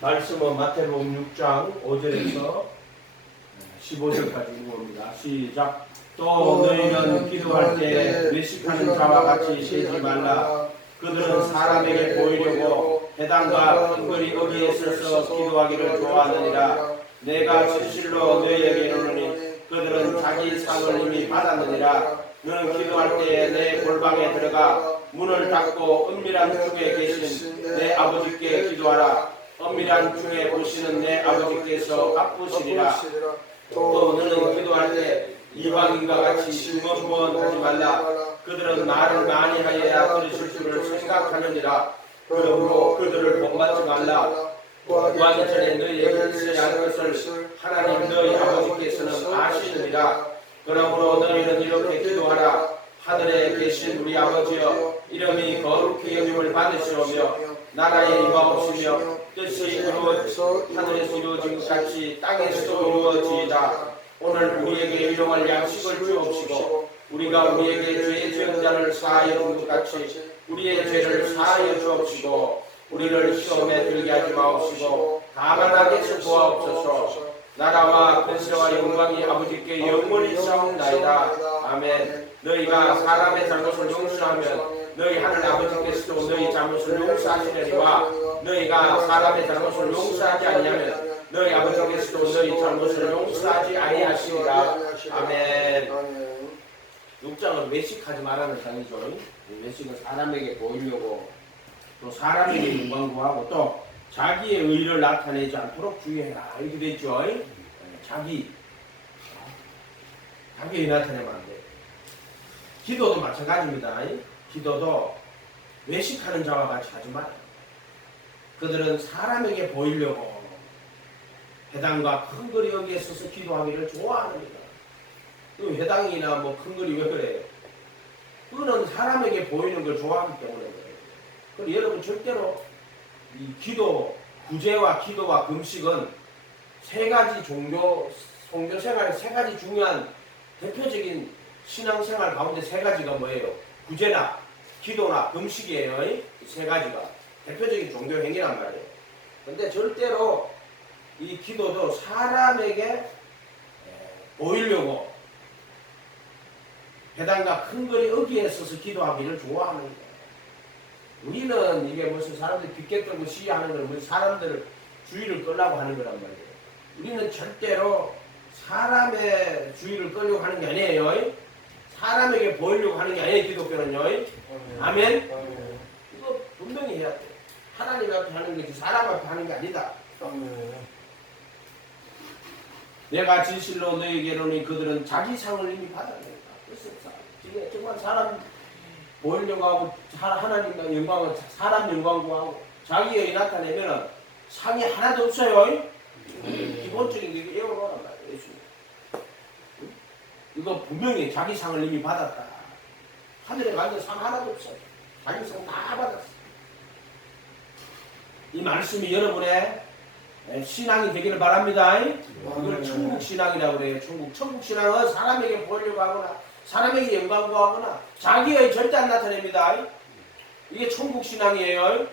말씀은 마태복음 6장 5절에서 15절까지 읽어봅니다. 시작. 또 너희는 기도할 때 외식하는 자와 같이 세지 말라. 그들은 사람에게 보이려고 회당과 큰거리 거기에 서서 기도하기를 좋아하느니라. 내가 진실로 너희에게 이르노니 그들은 자기 상을 이미 받았느니라. 너는 기도할 때에 내 골방에 들어가 문을 닫고 은밀한 중에 계신 내 아버지께 기도하라. 은밀한 중에 보시는 내 아버지께서 갚으시리라. 또 너는 기도할 때 이방인과 같이 시몬하지 말라. 그들은 말을 많이 하여야 들으실 줄을 생각하느니라. 그러므로 그들을 본받지 말라. 구하기 전에 너희에게 있어야 할 것을 하나님 너희 아버지께서는 아시느니라. 그러므로 너희는 이렇게 기도하라. 하늘에 계신 우리 아버지여, 이름이 거룩히 여김을 받으시오며 나라에 임하옵시며 뜻이 하늘에서 이루어진 것 같이 땅에서도 이루어지이다. 오늘 우리에게 일용할 양식을 주옵시고 우리가 우리에게 죄 지은 자를 사하여 준 것 같이 우리의 죄를 사하여 주옵시고 우리를 시험에 들게 하지 마옵시고 다만 악에서 구하옵소서. 나라와 권세와 영광이 아버지께 영원히 있사옵나이다. 아멘. 너희가 사람의 잘못을 용서하면 너희 하늘 아버지께서도 너희 잘못을 용서하시려니와 너희가 사람의 잘못을 용서하지 아니하면 너희 아버지께서도 너희 잘못을 용서하지 아니하시리라. 아멘. 6장은 외식하지 말라는 장이죠. 외식은 사람에게 보이려고 또 사람에게 영광 구하고 또 자기의 의를 나타내지 않도록 주의해라. 이렇게 됐죠. 자기의 나타내면 안 돼. 기도도 마찬가지입니다. 기도도 외식하는 자와 같이 하지 마라. 그들은 사람에게 보이려고 회당과 큰거리 여기에 서서 기도하기를 좋아합니다. 그 회당이나 뭐 큰거리 왜 그래요? 그거는 사람에게 보이는 걸 좋아하기 때문에 그래요. 그리고 여러분 절대로 이 기도, 구제와 기도와 금식은 세 가지 종교 생활의 세 가지 중요한 대표적인 신앙생활 가운데 세 가지가 뭐예요? 구제나 기도나 금식이에요. 이 세 가지가 대표적인 종교 행위란 말이에요. 근데 절대로 이 기도도 사람에게 보이려고 회당과 큰거리 어귀에 서서 기도하기를 좋아하는 거예요. 우리는 이게 무슨 사람들이 빗게 끌고 시위하는 걸 우리 사람들 주의를 끌려고 하는 거란 말이에요. 우리는 절대로 사람의 주의를 끌려고 하는 게 아니에요. 사람에게 보이려고 하는 게 아니에요. 기독교는요. 아멘. 이거 분명히 해야 돼. 하나님 앞에 하는 게 사람 앞에 하는 게 아니다. 내가 진실로 너희에게 이르노니 그들은 자기 상을 이미 받았느니라. 그래서 정말 사람 보이려고 하고 하나님과 영광을 사람 영광 구하고 자기의 나타내면 상이 하나도 없어요. 기본적인 게 예언하란 말이에요. 예수. 이거 분명히 자기 상을 이미 받았다. 하늘에 만든 상 하나도 없어요. 자기 상 다 받았어. 이 말씀이 여러분의 신앙이 되기를 바랍니다. 이걸 천국 신앙이라고 그래요. 천국 신앙은 사람에게 보이려고 하거나 사람에게 영광 구하거나 자기의 절대 안 나타냅니다. 이게 천국 신앙이에요.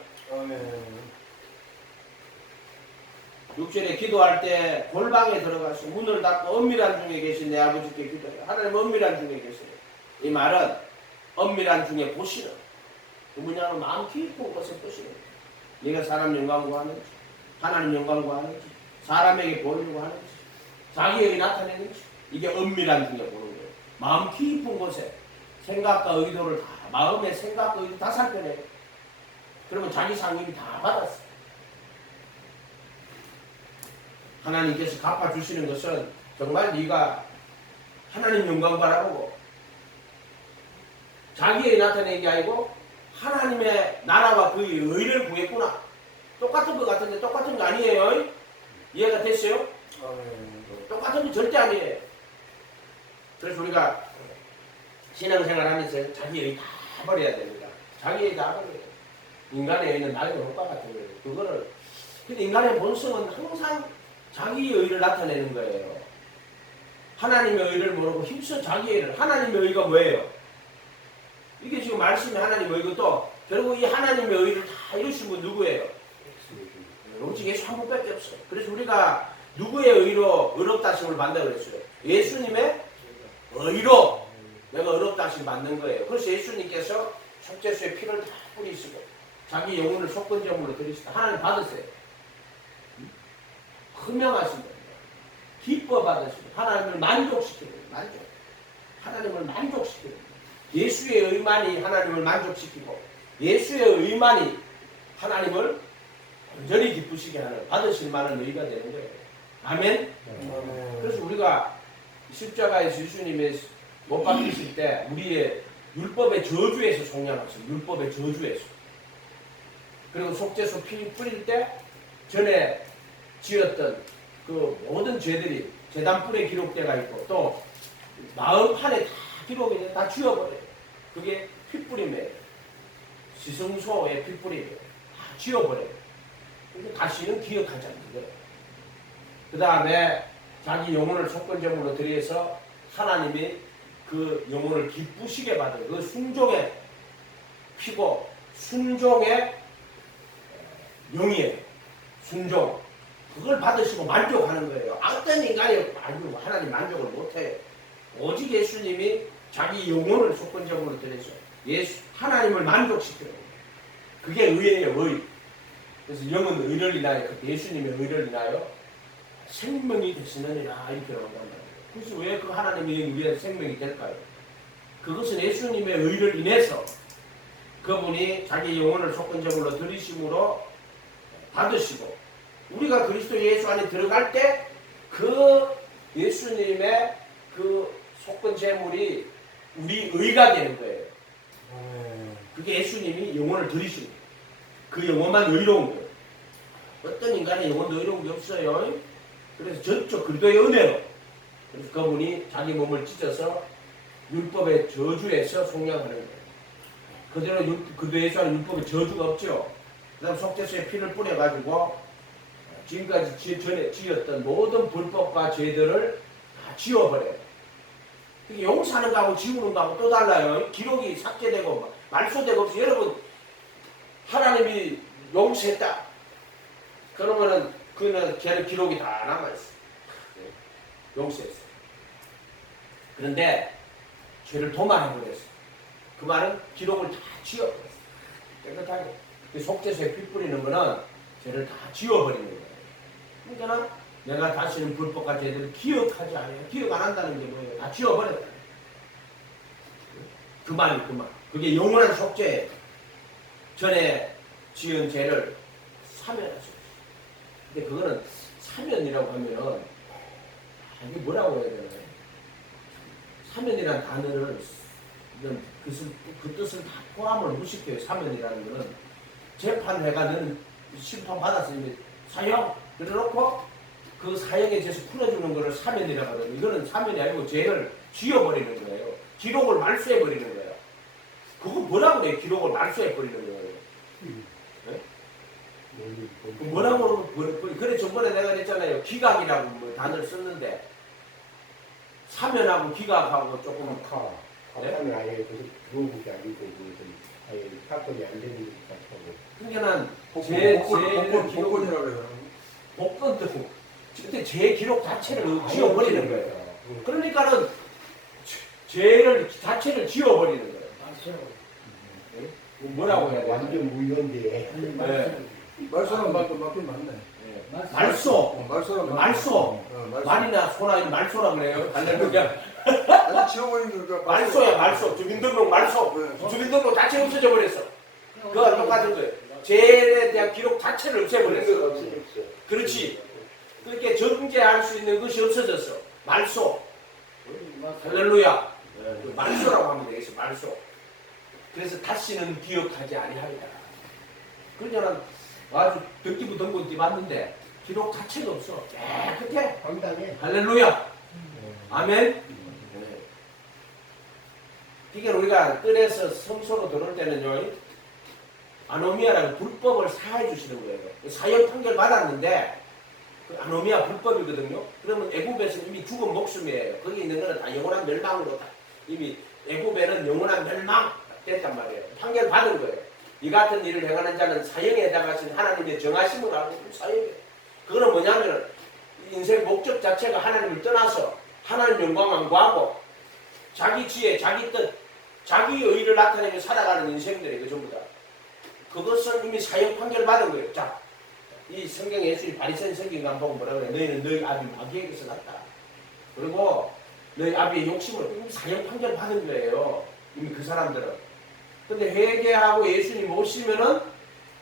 6절에 기도할 때 골방에 들어가서 문을 닫고 은밀한 중에 계신 내 아버지께 기도해요. 하나님은 은밀한 중에 계세요. 이 말은 은밀한 중에 보시는 그 뭐냐면 마음 깊은 곳에 보시는 네가 사람 영광 구하는지 하나님 영광 구하는지 사람에게 보이려고 하는지 자기에게 나타내는지 이게 은밀한 중에 보는 거예요. 마음 깊은 곳에 생각과 의도를 다 마음의 생각과 의도 다 살펴내요. 그러면 자기 상임이 다 받았어요. 하나님께서 갚아주시는 것은 정말 네가 하나님 영광 바라보고 자기에게 나타내는 게 아니고 하나님의 나라와 그의 의를 구했구나. 똑같은 것 같은데 똑같은 거 아니에요. 이해가 됐어요? 똑같은 거 절대 아니에요. 그래서 우리가 신앙생활 하면서 자기 의 다 버려야 됩니다. 자기 의 다 버려야 돼요. 인간의 의는 낡은 효과 같은 거예요. 그거를 근데 인간의 본성은 항상 자기의 의를 나타내는 거예요. 하나님의 의를 모르고 힘써 자기의 의를. 하나님의 의가 뭐예요? 이게 지금 말씀이 하나님의 의고 또 결국 이 하나님의 의를 다 이루신 분 누구예요? 오직 예수 한 분밖에 없어요. 그래서 우리가 누구의 의로 의롭다 하심을 받는다고 그랬어요? 예수님의 의로 내가 의롭다 하심을 받는 거예요. 그래서 예수님께서 속죄수의 피를 다 뿌리시고 자기 영혼을 속건제물로 드리시다. 하나님 받으세요. 분명하신 거예요. 기뻐 받으시고 하나님을 만족시키는 거예요. 만족. 하나님을 만족시키는 거예요. 예수의 의만이 하나님을 만족시키고 예수의 의만이 하나님을 완전히 기쁘시게 하는 받으실 만한 의가 되는 거예요. 아멘? 그래서 우리가 십자가에서 예수님의 못 박히실 때 우리의 율법의 저주에서 속량하시고 율법의 저주에서 그리고 속죄소 피 뿌릴 때 전에 지었던 그 모든 죄들이 제단불에 기록되어 있고 또 마음판에 다 기록이 다 지워버려요. 그게 피뿌림이에요. 시성소의 피뿌림이에요. 다 지워버려요. 다시는 기억하지 않는 거예요. 그 다음에 자기 영혼을 속건제물로 드려서 하나님이 그 영혼을 기쁘시게 받은 그 순종의 피고 순종의 영이에요. 순종. 그걸 받으시고 만족하는 거예요. 어떤 인간이 하나님 만족을 못해요. 오직 예수님이 자기 영혼을 속건제물로 드려서 하나님을 만족시키는 거예요. 그게 의예요. 의. 그래서 영은 의를 인하여 예수님의 의를 인하여 생명이 되시느니라 이렇게 나온단 말이에요. 그래서 왜 그 하나님의 위에 생명이 될까요? 그것은 예수님의 의를 인해서 그분이 자기 영혼을 속건제물로 드리심으로 받으시고 우리가 그리스도 예수 안에 들어갈 때 그 예수님의 그 속건제물이 우리 의가 되는 거예요. 그게 예수님이 영혼을 드리신 거예요. 그 영혼만 의로운 거예요. 어떤 인간의 영혼도 의로운 게 없어요. 그래서 전적 그리스도의 은혜로 그래서 그분이 자기 몸을 찢어서 율법의 저주에서 속량하는 거예요. 그대로 그리스도 예수 안에 율법의 저주가 없죠. 그 다음 속죄수의 피를 뿌려가지고 지금까지 전에 지었던 모든 불법과 죄들을 다 지워버려요. 용서하는 거하고 지우는 거하고 또 달라요. 기록이 삭제되고 말소되고 없어. 여러분 하나님이 용서했다. 그러면은 걔는 기록이 다 남아있어. 용서했어. 그런데 죄를 도말해버렸어. 그 말은 기록을 다 지워버렸어. 깨끗하게. 속죄수에 피 뿌리는 거는 죄를 다 지워버리는 거예요. 그러니까 내가 다시는 불법과 죄들을 기억하지 않아요. 기억 안 한다는 게 뭐예요? 다 지워버렸다. 그 말이 그 말. 그게 영원한 속죄예요. 전에 지은 죄를 사면하죠. 근데 그거는 사면이라고 하면은 이게 뭐라고 해야 되나요? 사면이라는 단어를 그 뜻을 다 포함을 무시해요. 사면이라는 거는 재판회가 너는 심판 받았으니 사형 그래놓고 그 사형에 대해서 풀어주는 거를 사면이라고 하거든요. 이거는 사면이 아니고 죄를 지워버리는 거예요. 기록을 말소해버리는 거예요. 그거 뭐라고 그래요? 기록을 말소해버리는 거예요. 네? 뭐라고 그래 저번에 내가 그랬잖아요. 기각이라고 뭐 단어를 썼는데 사면하고 기각하고 조금 사면 아예 들어오는 게 아니고 아예 사건이 안 되는 것 같고. 그러니까는 복권이라고 그래요. 복권도 그때 죄 기록 자체를 지워버리는 거예요. 그러니까는 죄를 자체를 지워버리는 거예요. 네? 뭐라고 해야 돼? 완전 무효인데. 네. 말소는 맞긴 맞네. 네. 말소. 말소. 말이나 소나 말소라 그래요. 할렐루야. 아니 지워버린 거 말소야 말소. 주민등록 말소. 네. 주민등록 자체 없어져 버렸어. 그거 똑같은 거예요. 죄에 대한 기록 자체를 없애버렸어. 그렇지. 그렇게 정죄할 수 있는 것이 없어졌어. 말소. 할렐루야. 말소라고 하면 되겠어. 말소. 그래서 다시는 기억하지 아니하리라. 그러냐는 아주 듣기부 덩군띠 맞는데 기록 자체가 없어. 깨끗해. 당당해. 할렐루야. 아멘. 네. 이게 우리가 뜰에서 성소로 들어올 때는요. 아노미아라는 불법을 사해 주시는 거예요. 사형 판결 받았는데 그 아노미아 불법이거든요. 그러면 애굽에서는 이미 죽은 목숨이에요. 거기 있는 거는 다 영원한 멸망으로 다 이미 애굽에는 영원한 멸망 됐단 말이에요. 판결 받은 거예요. 이 같은 일을 행하는 자는 사형에 해당하신 하나님의 정하심을 알고 사형에. 그거는 뭐냐면 인생 목적 자체가 하나님을 떠나서 하나님 영광만 구하고 자기 지혜, 자기 뜻, 자기 의를 나타내며 살아가는 인생들이 그 전부 다. 그것은 이미 사형 판결 받은 거예요. 자, 이 성경 예수님 바리새인 성경을 한번 보면 뭐라고 그래? 너희는 너희 아비 마귀에게서 났다. 그리고 너희 아비의 욕심을 이미 사형 판결 받은 거예요. 이미 그 사람들은. 근데 회개하고 예수님 모시면은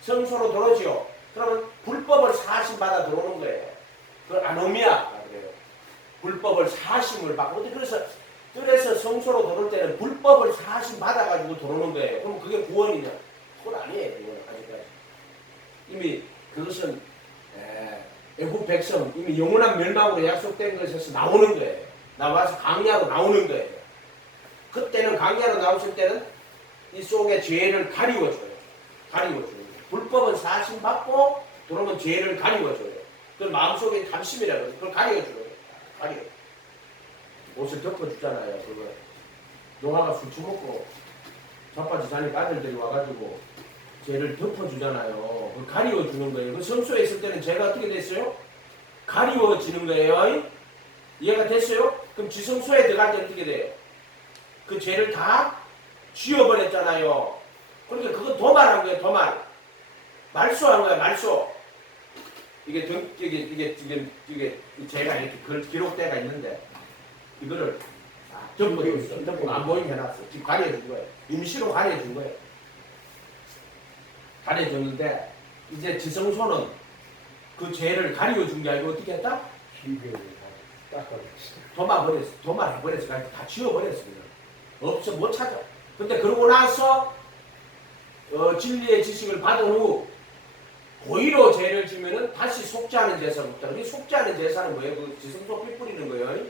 성소로 들어오지요. 그러면 불법을 사하심 받아 들어오는 거예요. 그걸 아노미아 그래요. 불법을 사하심을 받고. 그래서 뜰에서 성소로 들어올 때는 불법을 사하심 받아가지고 들어오는 거예요. 그럼 그게 구원이냐? 그건 아니에요. 그건 아직까지. 이미 그것은 애국 백성 이미 영원한 멸망으로 약속된 것에서 나오는 거예요. 나와서 강야로 나오는 거예요. 그때는 강야로 나오실 때는 이 속에 죄를 가리워줘요. 가리워줘요. 불법은 사심 받고 들어오면 죄를 가리워줘요. 그 마음속에 탐심이라고 해요. 그걸 가리워줘요. 가리워. 옷을 덮어주잖아요. 그거. 노아가 술 처먹고 자빠지 자니까 아들들이 와가지고 죄를 덮어주잖아요. 그걸 가리워주는 거예요. 그 성소에 있을 때는 죄가 어떻게 됐어요? 가리워지는 거예요. 이해가 됐어요? 그럼 지성소에 들어갈 때 어떻게 돼요? 그 죄를 다 지워버렸잖아요. 그러니까 그건 도말한 거예요. 도말. 말소한 거예요. 말소. 이게 죄가 이렇게 기록대가 있는데 이거를 덮고 안 보이게 해놨어. 지금 가려준 거예요. 임시로 가려준 거예요. 가려줬는데 이제 지성소는 그 죄를 가려준 게 아니고 어떻게 했다? 희병을 다 닦아버렸어. 도마버렸어. 도마해버렸어. 다 지워버렸어. 없어. 못 찾아. 근데 그러고 나서 진리의 지식을 받은 후 고의로 죄를 지면은 다시 속죄하는 제사부터. 이 속죄하는 제사는 뭐예요? 그 지성소 피 뿌리는 거예요.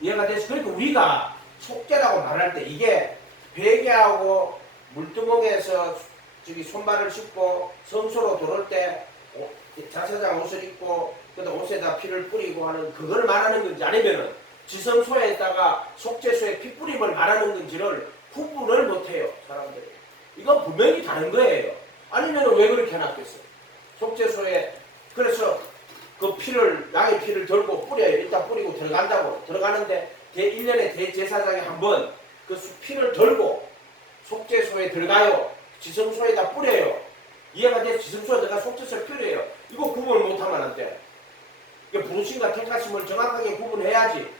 이해가 됐어. 그러니까 우리가 속죄라고 말할 때 이게 회개하고 물두멍에서 저기 손발을 씻고 성소로 들어올 때 자세장 옷을 입고 그다음 옷에다 피를 뿌리고 하는 그걸 말하는 건지 아니면은 지성소에다가 속죄소에 피 뿌림을 말하는 건지를 구분을 못해요. 사람들이. 이건 분명히 다른 거예요. 아니면 왜 그렇게 해놨겠어요? 속죄소에 그래서 그 피를 양의 피를 들고 뿌려요. 일단 뿌리고 들어간다고. 들어가는데 1년에 대제사장이 한번 그 피를 들고 속죄소에 들어가요. 지성소에다 뿌려요. 이해가 돼서 지성소에 들어가 속죄소에 뿌려요. 이거 구분을 못하면 안 돼. 부르심과 택하심을 정확하게 구분해야지.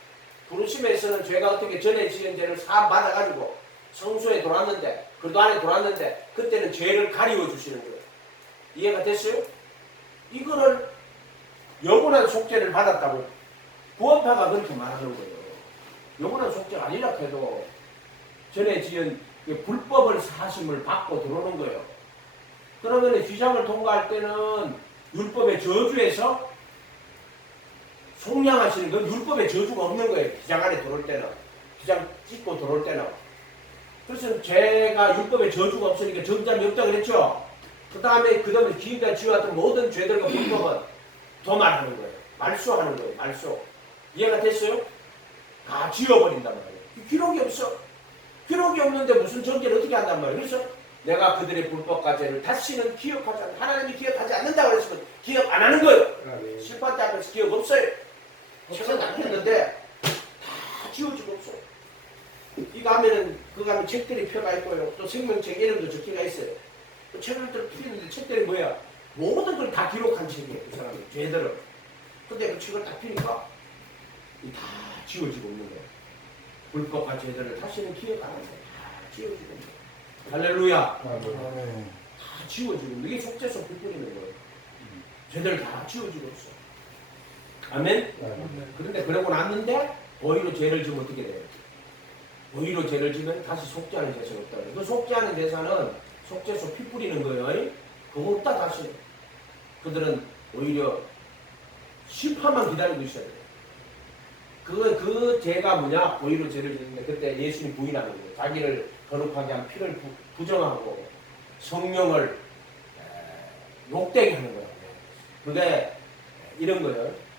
부르심에서는 죄가 어떻게 전에 지은 죄를 사함 받아가지고 성소에 돌았는데 그래도 안에 돌았는데 그때는 죄를 가리워 주시는 거예요. 이해가 됐어요? 이거를 영원한 속죄를 받았다고 구원파가 그렇게 말하는 거예요. 영원한 속죄가 아니라 해도 전에 지은 불법을 사심을 받고 들어오는 거예요. 그러면 휘장을 통과할 때는 율법의 저주에서 속량하시는 건 율법의 저주가 없는 거예요. 휘장 안에 들어올 때는. 휘장 찍고 들어올 때는. 그래서 죄가 율법의 저주가 없으니까 정잠이 없다 그랬죠. 그 다음에 기인과 지와 같은 모든 죄들과 불법은 도말하는 거예요. 말소하는 거예요. 말소. 이해가 됐어요? 다 지워버린단 말이에요. 기록이 없어. 기록이 없는데 무슨 전제를 어떻게 한단 말이에요. 그래서 내가 그들의 불법과 죄를 다시는 기억하지 않는다. 하나님이 기억하지 않는다 그랬으면 기억 안 하는 거예요. 심판대 앞에서 기억 없어요. 최선 안 했는데 다 지워지고 없어요. 이거 하면은 그거 하면 책들이 펴가 있고요. 또 생명책 이름도 적혀가 있어요. 또 책을 피는데 책들이 뭐야? 모든 걸 다 기록한 책이에요. 그 사람이 죄들을. 근데 그 책을 딱 피니까 다 지워지고 있는 거예요. 불법과 죄들을 다시는 기억 안 하는 거예요. 다 지워지고 있는 거예요. 할렐루야. 다 지워지고 있는 거예요. 이게 속죄소 불뿌리는 거예요. 죄들 다 지워지고 있어. 아멘? 그런데 그러고 났는데 오히려 죄를 지면 어떻게 돼요? 오히려 죄를 지면 다시 속죄하는 제사가 없다. 그 속죄하는 제사는 속죄소 피 뿌리는 거예요. 그거 없다 다시. 그들은 오히려 심판만 기다리고 있어야 돼요. 그 죄가 뭐냐? 오히려 죄를 지는데 그때 예수님 부인하는 거예요. 자기를 거룩하게 한 피를 부정하고 성령을 욕되게 하는 거예요. 그게 이런 거예요.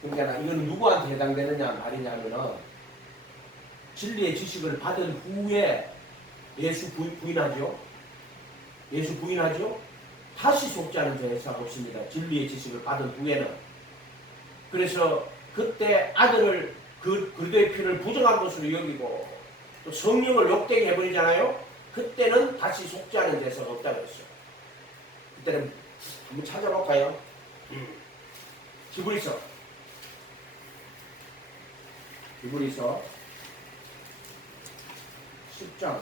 그러니까 이건 누구한테 해당되느냐 말이냐면은 진리의 지식을 받은 후에 예수 부인하죠. 예수 부인하죠. 다시 속죄하는 제사가 없습니다. 진리의 지식을 받은 후에는. 그래서 그때 아들을 그리스도의 피를 부정한 것으로 여기고 또 성령을 욕되게 해버리잖아요. 그때는 다시 속죄하는 제사가 없다고 했어요. 그때는 한번 찾아볼까요? 히브리서 10장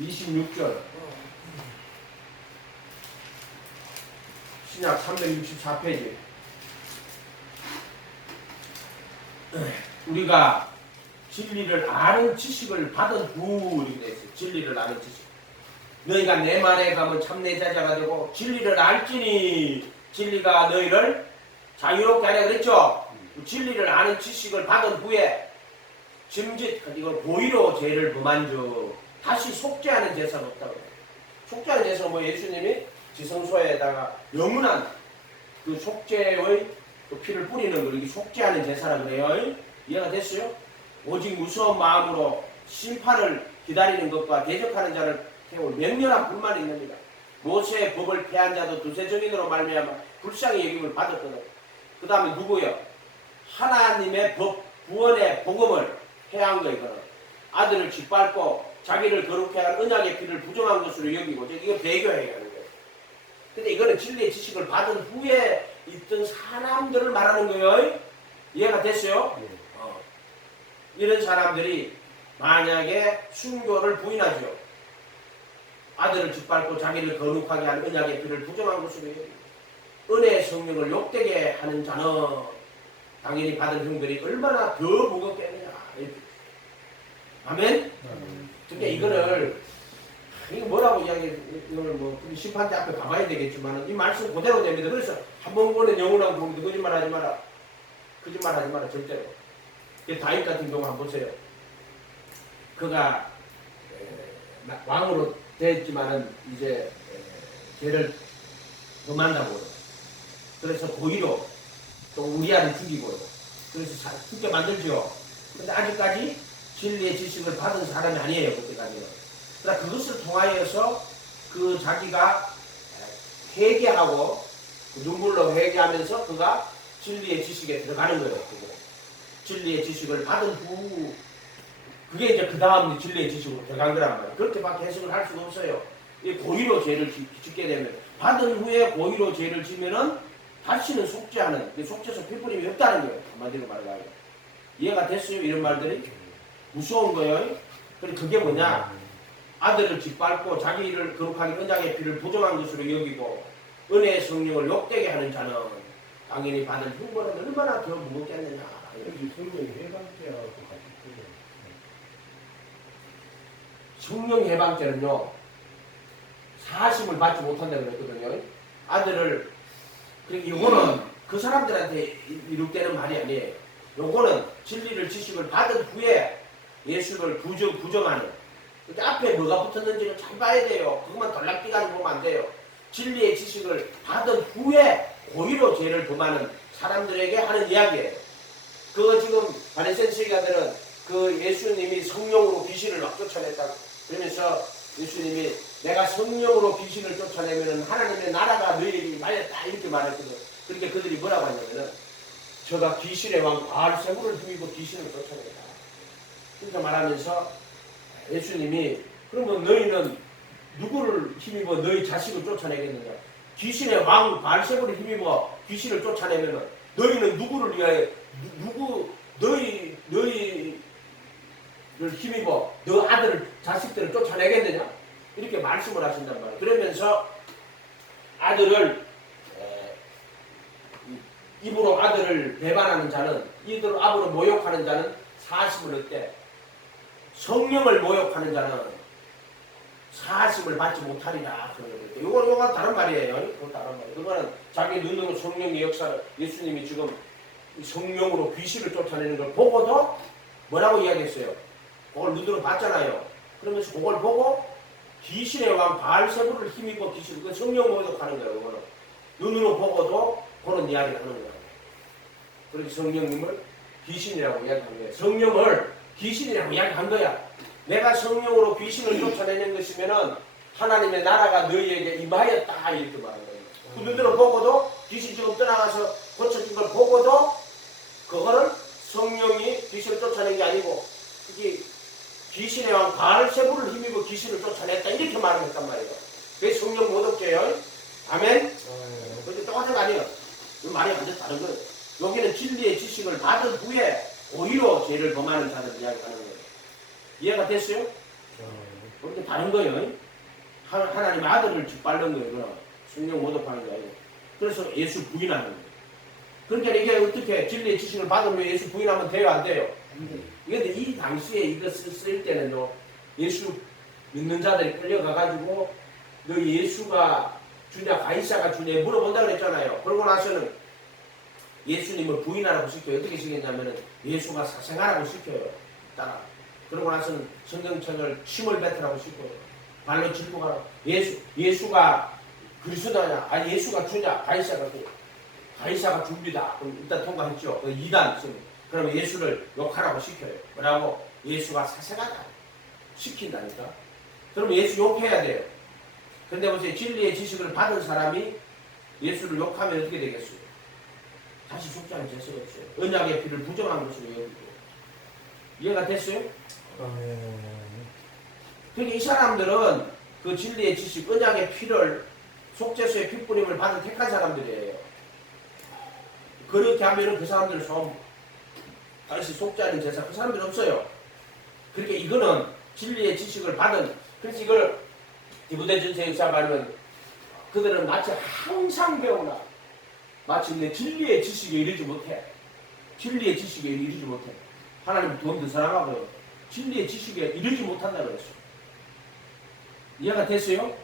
26절 신약 364페이지 우리가 진리를 아는 지식을 받은 후 이렇게 되어 있어요. 진리를 아는 지식. 너희가 내 말에 가면 참내 자자가 되고 진리를 알지니 진리가 너희를 자유롭게 하려 그랬죠. 진리를 아는 지식을 받은 후에 짐짓 이거 고의로 죄를 범한 즉 다시 속죄하는 제사가 없다고 해요. 속죄하는 제사는 뭐 예수님이 지성소에다가 영원한 그 속죄의 그 피를 뿌리는 걸 이게 속죄하는 제사라고 그래요. 이해가 됐어요? 오직 무서운 마음으로 심판을 기다리는 것과 대적하는 자를 태울 맹렬한 불만이 있습니다. 모세의 법을 폐한 자도 두세 증인으로 말미암아 불쌍히 여김을 받았거든. 그 다음에 누구요? 하나님의 법 구원의 복음을 폐한 거 이거는 아들을 짓밟고 자기를 거룩해 한 언약의 피를 부정한 것으로 여기고 이거 배교해야 하는 거예요. 근데 이거는 진리의 지식을 받은 후에 있던 사람들을 말하는 거예요. 이해가 됐어요? 이런 사람들이 만약에 순교를 부인하죠. 아들을 짓밟고 자기를 거룩하게 한 언약의 피를 부정한 것으로 은혜의 성령을 욕되게 하는 자는 당연히 받은 형들이 얼마나 더 무겁겠느냐. 아멘? 그러니까 이거를 이거 뭐라고 이걸 뭐 심판대 앞에 가봐야 되겠지만 이 말씀 그대로 됩니다. 그래서 한 번 보는 영원한 공도 거짓말하지 마라. 거짓말하지 마라 절대로. 다윗 같은 경우 한번 보세요. 그가 왕으로 됐지만은 이제 죄를 범한다고 그래서 고의로 또 우리아를 죽이고요. 그래서 죽게 만들죠. 근데 아직까지 진리의 지식을 받은 사람이 아니에요. 그때까지는. 그러나 그것을 통하여서 그 자기가 회개하고 눈물로 회개하면서 그가 진리의 지식에 들어가는 거예요. 그거. 진리의 지식을 받은 후 그게 이제 그 다음 진리의 지식으로 들어간 거란 말이에요. 그렇게밖에 해석을 할 수가 없어요. 고의로 죄를 짓게 되면 받은 후에 고의로 죄를 지면은 다시는 속죄하는 속죄서 피뿌림이 없다는 거예요. 한마디로 말하면 이해가 됐어요? 이런 말들이 무서운 거예요. 그리고 그게 뭐냐? 아들을 짓밟고 자기를 거룩하게 언약의 피를 부정한 것으로 여기고 은혜의 성령을 욕되게 하는 자는 당연히 받은 흉보는 얼마나 더 무겁겠느냐. 여기 성령이 해방죄하고 같이 쓰죠. 성령 해방죄는요 사심을 받지 못한다고 그랬거든요. 아들을 이거는 그 사람들한테 이룩되는 말이 아니에요. 요거는 진리를 지식을 받은 후에 예수를 부정하는. 근데 앞에 뭐가 붙었는지는 잘 봐야 돼요. 그것만 돌락뛰가지고 보면 안 돼요. 진리의 지식을 받은 후에 고의로 죄를 범하는 사람들에게 하는 이야기예요. 그거 지금 바리새인들은 그 예수님이 성령으로 귀신을 막 쫓아냈다고 그러면서 예수님이 내가 성령으로 귀신을 쫓아내면 하나님의 나라가 너희에게 말렸다 이렇게 말했거든. 그러니까 그들이 뭐라고 하냐면은 저가 귀신의 왕 바알세불을 힘입고 귀신을 쫓아낸다. 그렇게 말하면서 예수님이 그러면 너희는 누구를 힘입어 너희 자식을 쫓아내겠느냐? 귀신의 왕 바알세불을 힘입어 귀신을 쫓아내면은 너희는 누구를 위하여 너희를 힘입어 너 아들을 자식들을 쫓아내겠느냐? 이렇게 말씀을 하신단 말이에요. 그러면서 아들을 입으로 아들을 배반하는 자는 이들 앞으로 모욕하는 자는 사심을 얻되 성령을 모욕하는 자는 사심을 받지 못하리라. 이건 다른 말이에요. 그건 다른 말이에요. 그거는 자기 눈으로 성령의 역사를 예수님이 지금 성령으로 귀신을 쫓아내는 걸 보고도 뭐라고 이야기했어요? 그걸 눈으로 봤잖아요. 그러면서 그걸 보고 귀신의 왕 바알세불을 힘입어 귀신, 그 성령 모독하는 거예요. 그거는 눈으로 보고도 그런 이야기를 하는 거예요. 그렇게 성령님을 귀신이라고 이야기한 거예요. 성령을 귀신이라고 이야기한 거야. 내가 성령으로 귀신을 쫓아내는 것이면은 하나님의 나라가 너희에게 임하였다 이렇게 말하는 거예요. 그 눈으로 보고도 귀신 지금 떠나가서 고쳐진 걸 보고도 그거를 성령이 귀신을 쫓아낸 게 아니고 그게 귀신의 왕 바알세불을 힘입어 귀신을 쫓아냈다 이렇게 말을 했단 말이에요. 그게 성령 모독죄예요. 아멘. 근데 똑같은 거 아니에요. 이 말이 완전 다른 거예요. 여기는 진리의 지식을 받은 후에 오히려 죄를 범하는 자들 이야기하는 거예요. 이해가 됐어요? 그렇게 다른 거예요. 하나님 아들을 짓밟는 거예요. 성령 모독하는 게 아니고. 그래서 예수 부인하는 거예요. 그러니까 이게 어떻게 진리의 지식을 받으면 예수 부인하면 돼요? 안 돼요? 그런데 이 당시에 이것을 쓸 때는요. 예수 믿는 자들이 끌려가가지고 너 예수가 주냐 가이사가 주냐 물어본다 그랬잖아요. 그러고 나서는 예수님을 부인하라고 시켜요. 어떻게 시켰냐면은 예수가 사생하라고 시켜요. 따라. 그러고 나서는 성경책을 침을 뱉으라고 시켜요. 발로 짚고 가라고. 예수가 그리스도냐? 아니 예수가 주냐? 가이사가 주냐? 가이사가 줍니다. 그럼 일단 통과했죠. 그 2단 그러면 예수를 욕하라고 시켜요. 뭐라고? 예수가 사생하다. 시킨다니까. 그러면 예수 욕해야 돼요. 근데 보세요. 진리의 지식을 받은 사람이 예수를 욕하면 어떻게 되겠어요? 다시 속죄하는 재수가 없어요. 언약의 피를 부정한 것으로 여기고. 이해가 됐어요? 그러니까 이 사람들은 그 진리의 지식, 언약의 피를 속죄수의 피뿌림을 받은 택한 사람들이에요. 그렇게 하면은 그 사람들은 다시 속죄하는 제사 그 사람들이 없어요. 그러니까 이거는 진리의 지식을 받은 그래서 이걸 디모데전서 역사 말하면 그들은 마치 항상 배우나 마침내 진리의 지식에 이르지 못해. 진리의 지식에 이르지 못해. 하나님 도움도 사랑하고요. 진리의 지식에 이르지 못한다 그랬어. 이해가 됐어요?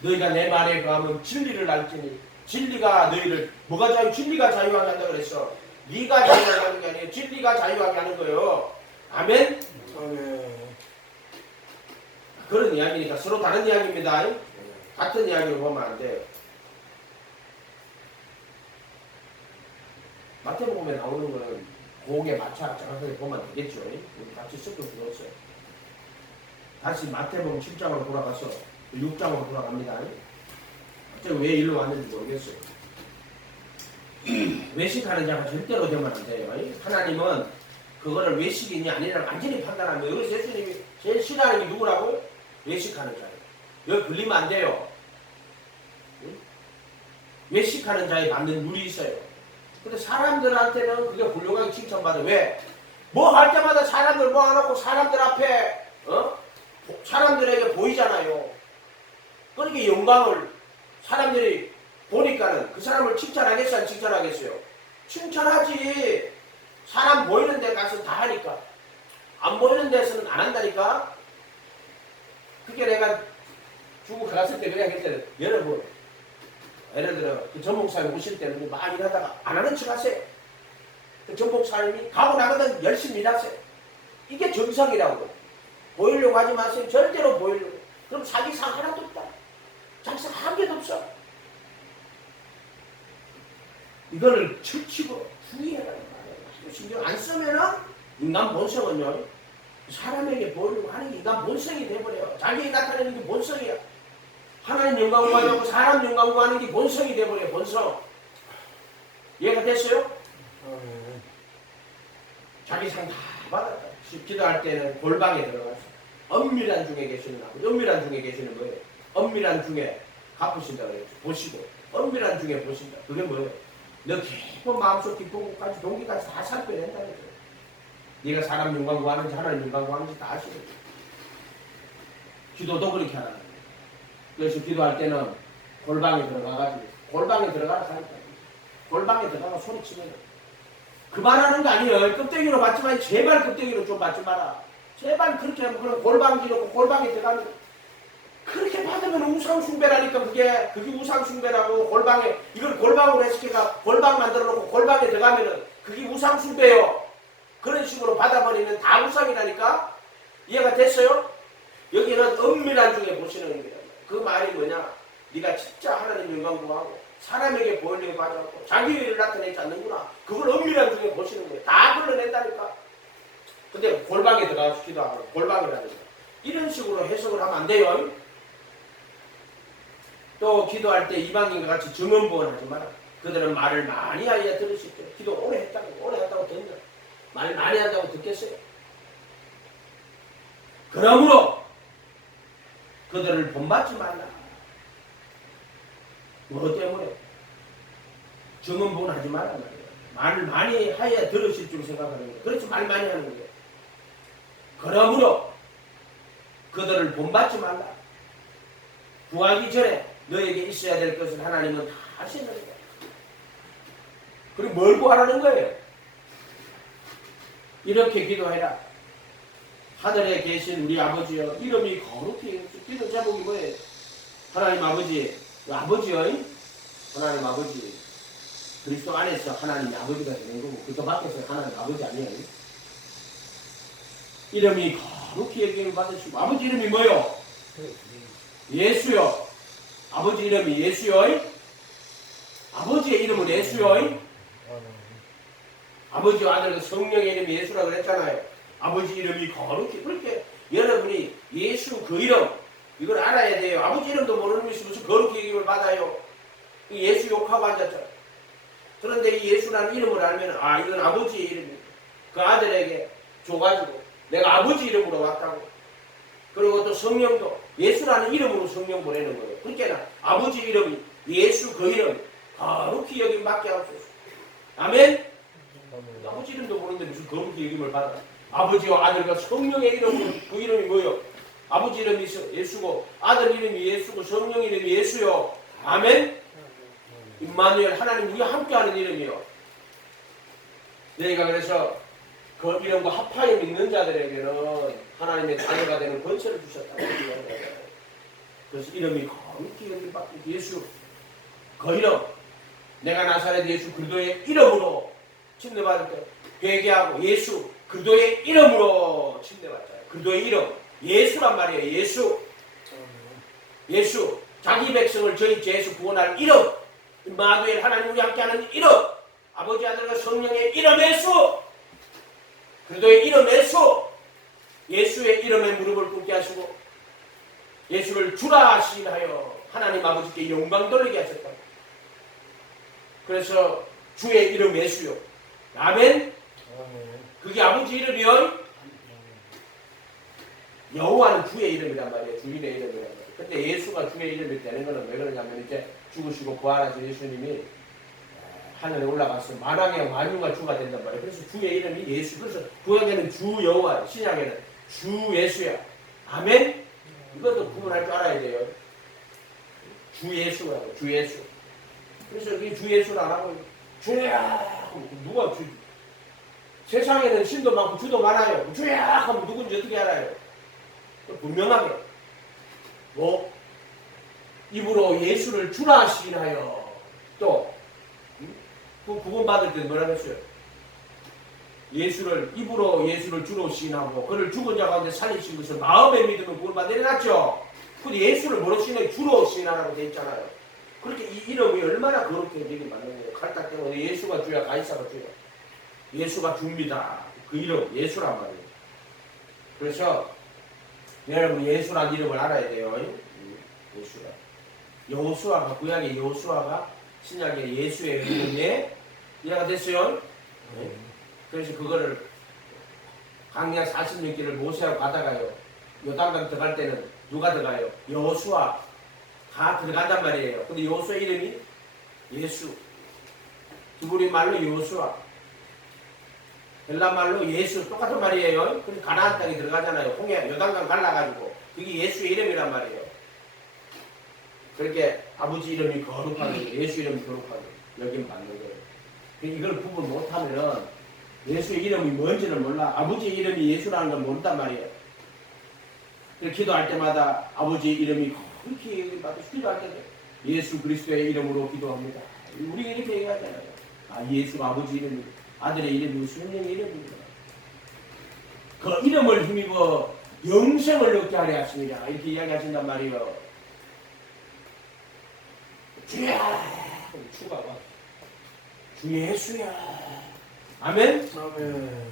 너희가 내 말에 거하면 진리를 알지니 진리가 너희를 진리가 자유하게 한다 그랬어. 네가 자유하게 하는 게 아니에요. 진리가 자유하게 하는 거예요. 아멘? 그런 이야기니까 서로 다른 이야기입니다. 같은 이야기를 보면 안 돼요. 마태복음에 나오는 거는 그에 맞춰 정확하게 보면 되겠죠. 우리 같이 섞어 들었어요. 다시 마태복음 7장으로 돌아가서 6장으로 돌아갑니다. 제가 왜 일로 왔는지 모르겠어요. 외식하는 자가 절대로 되면 안 돼요. 하나님은 그거를 외식이냐 아니냐 완전히 판단하면 여기서 예수님이 제일 싫어하는 게 누구라고요? 외식하는 자예요. 여기 걸리면 안 돼요. 외식하는 자에 받는 룰이 있어요. 근데 사람들한테는 그게 훌륭하게 칭찬받아요. 왜? 뭐 할 때마다 사람들 모아놓고 사람들 앞에 사람들에게 보이잖아요. 그러니까 영광을 사람들이 보니까는 그 사람을 칭찬하겠어요? 안 칭찬하겠어요? 칭찬하지. 사람 보이는 데 가서 다 하니까. 안 보이는 데서는 안 한다니까. 그게 내가 중국 갔을 때 그냥 했잖아요. 여러분 예를 들어 그 전목사님 오실 때는 막 일하다가 안 하는 척 하세요. 그 전목사님이 가고 나거든 열심히 일하세요. 이게 정상이라고. 보이려고 하지 마세요. 절대로 보이려고. 그럼 자기 상 하나도 없다. 자기 상 한 개도 없어. 이거를 철치고 주의해라. 신경 안 쓰면은 인간 본성은요. 사람에게 보이려고 하는 게 인간 본성이 돼버려요. 자기에 나타내는 게 본성이야. 하나님 영광 구하려고 사람 영광 구하는 게 본성이 돼버려요. 본성. 이해가 됐어요? 자기 상 다 받았다. 기도할 때는 골방에 들어가서 엄밀한 중에 계시는 아버지. 엄밀한 중에 계시는 거예요. 엄밀한 중에 갚으신다 그래요. 보시고 엄밀한 중에 보신다. 그게 뭐예요? 너 깊은 마음속 깊은 곳까지 동기까지 다 살펴낸다 그래요. 네가 사람 영광 구하는지 하나님 영광 구하는지 다 아시거든. 기도도 그렇게 하라. 그래서 기도할 때는 골방에 들어가가지고 골방에 들어가라 하니까 골방에 들어가서 소리치면 그만하는 거 아니에요. 껍데기로 받지 마. 제발 껍데기로 좀 받지 마라. 제발 그렇게 하면 그럼 골방 지놓고 골방에 들어가면 그렇게 받으면 우상숭배라니까. 그게 우상숭배라고. 골방에 이걸 골방으로 해석해가 골방 만들어 놓고 골방에 들어가면은 그게 우상숭배요. 그런 식으로 받아버리면 다 우상이라니까. 이해가 됐어요? 여기는 엄밀한 중에 보시는 겁니다. 그 말이 뭐냐? 네가 진짜 하나님 영광 구하고 사람에게 보이려고 하지 않고 자기 의를 나타내지 않는구나. 그걸 은밀한 중에 보시는 거예요. 다 걸러냈다니까. 근데 골방에 들어가서 기도하고 골방이라는 거. 이런 식으로 해석을 하면 안 돼요. 또 기도할 때 이방인과 같이 증언부언하지 마라. 그들은 말을 많이 하여야 들으실 때 기도 오래 했다고 듣는다. 말 많이 한다고 듣겠어요. 그러므로 그들을 본받지 말라. 뭐 때문에? 증언부언하지 말라 말이에요. 말을 많이 하여야 들으실 줄 생각하는 거예요. 그렇지 말 많이 하는 거예요. 그러므로 그들을 본받지 말라. 구하기 전에 너에게 있어야 될 것을 하나님은 다 하시는 거예요. 그리고 뭘 구하라는 거예요? 이렇게 기도해라. 하늘에 계신 우리 아버지여, 이름이 거룩히, 기도 제목이 뭐예요? 하나님 아버지, 아버지여, 하나님 아버지. 그리스도 안에서 하나님이 아버지가 되는 거고, 그 밖에서 하나님 아버지 아니에요? 이름이 거룩히 여김을 받으시고, 아버지 이름이 뭐요? 예수요. 아버지 이름이 예수요. 아버지의 이름은 예수요. 아버지와 아들 성령의 이름이 예수라고 그랬잖아요. 아버지 이름이 거룩히. 그렇게 여러분이 예수 그 이름 이걸 알아야 돼요. 아버지 이름도 모르는 것이 무슨 거룩히 여김을 받아요. 예수 욕하고 앉았잖아요. 그런데 이 예수라는 이름을 알면 아 이건 아버지의 이름이에요. 그 아들에게 줘가지고 내가 아버지 이름으로 왔다고. 그리고 또 성령도 예수라는 이름으로 성령 보내는 거예요. 그러니까 아버지 이름이 예수 그 이름 거룩히 여김 받게 하옵소서. 아멘. 아버지 이름도 모르는데 무슨 거룩히 여김을 받아. 아버지와 아들과 성령의 이름으로 그 이름이 뭐예요? 아버지 이름이 예수고 아들 이름이 예수고 성령 이름이 예수요. 아멘. 임마누엘 하나님 우리와 함께하는 이름이요. 내가 그래서 그 이름과 합하여 믿는 자들에게는 하나님의 자녀가 되는 권세를 주셨다. 그래서 이름이 거룩히 여김 받고 예수 그 이름 내가 나사렛 예수 그리스도의 이름으로 침례받을 때 회개하고 예수 그리스도의 이름으로 침례받잖아요. 그리스도의 이름 예수란 말이에요. 예수 예수 자기 백성을 저희 죄에서 구원할 이름 임마누엘 하나님 우리 함께하는 이름 아버지 아들과 성령의 이름 예수 그리스도의 이름 예수 예수의 이름에 무릎을 꿇게 하시고 예수를 주라 시인하여 하나님 아버지께 영광 돌리게 하셨다. 그래서 주의 이름 예수요. 아멘. 그게 아버지 이름이요. 여호와는 주의 이름이란 말이에요. 주인의 이름이란 말이에요. 근데 예수가 주의 이름이 되는 것은 왜 그러냐면 이제 죽으시고 부활하신 예수님이 하늘에 올라가서 만왕의 만유가 주가 된단 말이에요. 그래서 주의 이름이 예수. 그래서 구약에는 주 여호와, 신약에는 주 예수야. 아멘. 이것도 구분할 줄 알아야 돼요. 주 예수라고 주 예수. 그래서 이 주 예수를 안 하고 주야 누가 주 세상에는 신도 많고 주도 많아요. 주야 하면 누군지 어떻게 알아요? 분명하게 뭐 입으로 예수를 주라 시인하여 또 구원받을 때 뭐라 했어요? 예수를 입으로 예수를 주로 시인하고 그를 죽은 자 가운데 살리신 것을 마음에 믿으면 구원받아 내려놨죠. 근데 예수를 뭐로 시인해? 주로 시인하라고 돼 있잖아요. 그렇게 이 이름이 얼마나 그렇게 얘기 맞는 거예요. 갈딱 때문에 예수가 주야 가이사가 주야. 예수가 줍니다. 그 이름 예수란 말이에요. 그래서 여러분 예수란 이름을 알아야 돼요. 예수라. 여호수아가 구약의 여호수아가 신약의 예수의 이름에 이해가 됐어요. 네. 그래서 그거를 광야 40년길을 모세하고 가다가요. 요단강 들어갈 때는 누가 들어가요? 여호수아 다 들어간단 말이에요. 근데 여호수아 이름이 예수. 히브리 말로 여호수아. 헬라 말로 예수 똑같은 말이에요. 근데 가나안 땅에 들어가잖아요. 홍해 요단강 갈라가지고 그게 예수의 이름이란 말이에요. 그렇게 아버지 이름이 거룩하게 예수 이름이 거룩하게 여긴 맞는 거예요. 이걸 구분 못하면은 예수의 이름이 뭔지를 몰라. 아버지 이름이 예수라는 걸 모른단 말이에요. 기도할 때마다 아버지 이름이 그렇게 받으시고 기도할 때 예수 그리스도의 이름으로 기도합니다. 우리가 이렇게 얘기하잖아요. 아 예수가 아버지 이름이 아들의 이름이 성령의 이름입니다. 그 이름을 힘입어 영생을 얻게 하려 하십니다. 이렇게 이야기하신단 말이에요. 주야 추가가 주 예수야. 아멘. 아멘.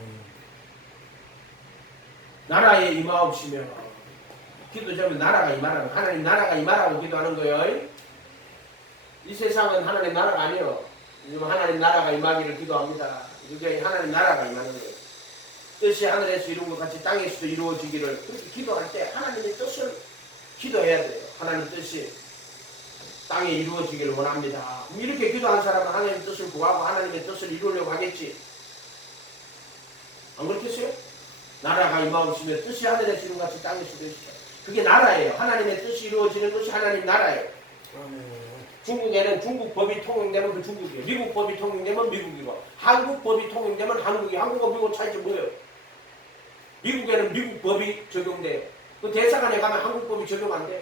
나라에 임하옵시며. 기도 제목이 나라가 임하라고, 하나님 나라가 임하라고 기도하는 거예요. 이 세상은 하나님 나라가 아니에요. 지금 하나님 나라가 임하기를 기도합니다. 이게 하나님 나라가 임하는 거예요. 뜻이 하늘에서 이룬 것 같이 땅에서도 이루어지기를. 그렇게 기도할 때 하나님의 뜻을 기도해야 돼요. 하나님 뜻이 땅에 이루어지기를 원합니다. 이렇게 기도한 사람은 하나님의 뜻을 구하고 하나님의 뜻을 이루려고 하겠지. 안 그렇겠어요? 나라가 임하옵시며 뜻이 하늘에서 이룬 것 같이 땅에서도 이루어지죠. 그게 나라예요. 하나님의 뜻이 이루어지는 것이 하나님 나라예요. 아멘. 중국에는 중국 법이 통용되면 그 중국이에요. 미국 법이 통용되면 미국이고, 한국 법이 통용되면 한국이. 한국과 미국 차이점 뭐예요? 미국에는 미국 법이 적용돼요. 그 대사관에 가면 한국 법이 적용 안 돼요.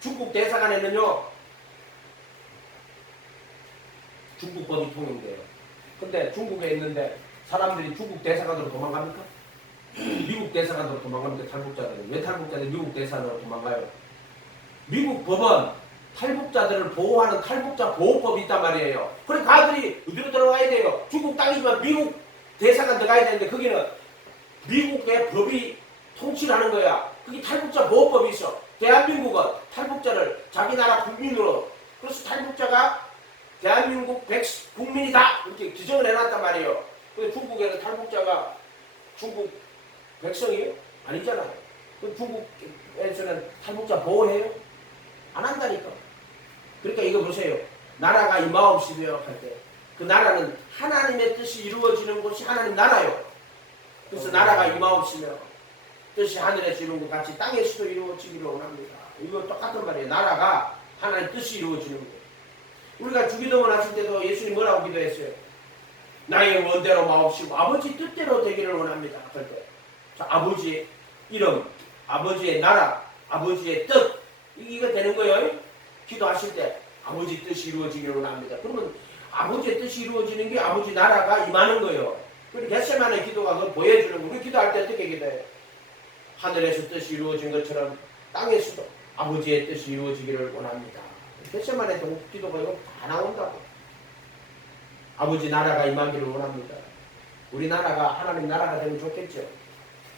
중국 대사관에는요, 중국 법이 통용돼요. 근데 중국에 있는데 사람들이 중국 대사관으로 도망갑니까? 미국 대사관으로 도망갑니까? 탈북자들은. 왜 탈북자들이 미국 대사관으로 도망가요? 미국 법은 탈북자들을 보호하는 탈북자 보호법이 있단 말이에요. 그러니까 가들이 어디로 들어가야 돼요? 중국 땅이지만 미국 대사관 들어가야 되는데 거기는 미국의 법이 통치를 하는 거야. 그게 탈북자 보호법이 있어. 대한민국은 탈북자를 자기 나라 국민으로, 그래서 탈북자가 대한민국 국민이다 이렇게 규정을 해놨단 말이에요. 근데 중국에는 탈북자가 중국 백성이에요? 아니잖아요. 중국에서는 탈북자 보호해요? 안 한다니까. 그러니까 이거 보세요. 나라가 임하옵시며 할 때 그 나라는 하나님의 뜻이 이루어지는 곳이 하나님 나라요. 그래서 나라가 임하옵시며 뜻이 하늘에서 이루는 것 같이 땅에서도 이루어지기를 원합니다. 이거 똑같은 말이에요. 나라가 하나님의 뜻이 이루어지는 거예요. 우리가 주기도문 하실 때도 예수님 뭐라고 기도했어요? 나의 원대로 마옵시고 아버지 뜻대로 되기를 원합니다. 할 때. 자, 아버지의 이름, 아버지의 나라, 아버지의 뜻, 이거 되는 거예요. 기도하실 때 아버지 뜻이 이루어지기를 원합니다. 그러면 아버지의 뜻이 이루어지는 게 아버지 나라가 임하는 거예요. 그리고 겟세마네 기도가 그걸 보여주는 거예요. 우리 기도할 때 어떻게 기도해요? 하늘에서 뜻이 이루어진 것처럼 땅에서도 아버지의 뜻이 이루어지기를 원합니다. 겟세마네 기도가 이거 다 나온다고. 아버지 나라가 임하기를 원합니다. 우리나라가 하나님 나라가 되면 좋겠죠.